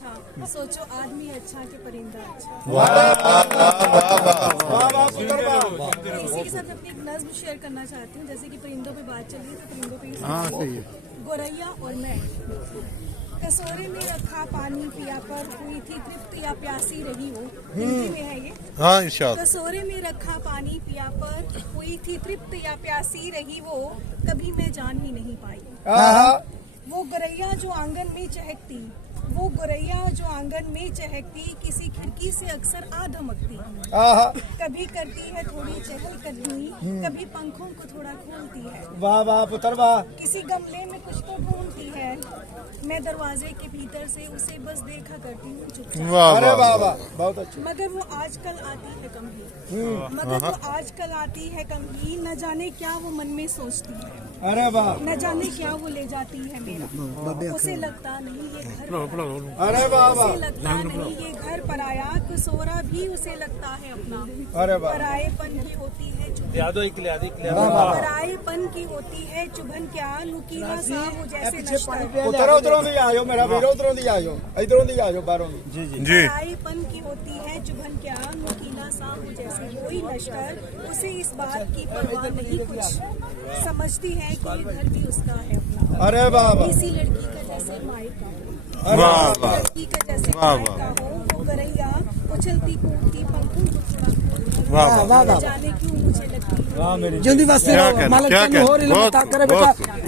अच्छा, सोचो आदमी अच्छा कि परिंदा अच्छा। इसी के साथ अपनी एक नज्म शेयर करना चाहती हूँ। जैसे कि परिंदों पे बात चल रही है तो परिंदों पे सही है। गोरैया और मैं, कसोरे में रखा पानी पिया पर हुई थी तृप्त या प्यासी रही वो। हिंदी में है ये। हाँ इंशाअल्लाह। कसोरे में रखा पानी पिया पर हुई थी तृप्त या प्यासी रही वो, कभी मैं जान ही नहीं पाई। वो गोरैया जो आंगन में चहकती, वो गोरैया जो आंगन में चहकती, किसी खिड़की से अक्सर आ धमकती। कभी करती है थोड़ी चहलकदमी, कभी पंखों को थोड़ा खोलती है। वाह वाह पुत्र वाह। किसी गमले में कुछ तो ढूंढती है, मैं दरवाजे के भीतर से उसे बस देखा करती हूँ चुपचाप। अरे वाह वाह बहुत अच्छा। मगर वो आजकल आती है कम ही, मगर वो आजकल आती है कम ही, न जाने क्या वो मन में सोचती है। अरे वाह। न जाने क्या वो ले जाती है मेरा, उसे लगता नहीं ये घर, अरे वाह वाह। उसे लगता नहीं ये घर पराया, कसोरा भी उसे लगता है अपना। अरे वाह। पराएपन की होती है पराएपन की होती है चुभन क्या, नुकीला सा वो जैसे नश्तर। पुत्र उधरों दी आयो मेरा वीर, उधरों दी आयो, इधरों दी आयो, बाहरों दी। जी जी। पराएपन की होती है चुभन क्या, नुकीला सा वो जैसे कोई नश्तर, उसे इस बात की परवाह नहीं कुछ, समझती है कि ये घर भी उसका है अपना। अरे वाह वाह। किसी लड़की का जैसे मायका हो, वाह लड़की का जैसे मायका हो, वो गोरैया उछलती कूदती पंखों को थोड़ा वाह वाह। जाने क्यों मुझे लगती है वाह मेरी जल्दी बस क्या कहना, मालक क्या हो रही कहना, है, बहुत बेटा। बहुत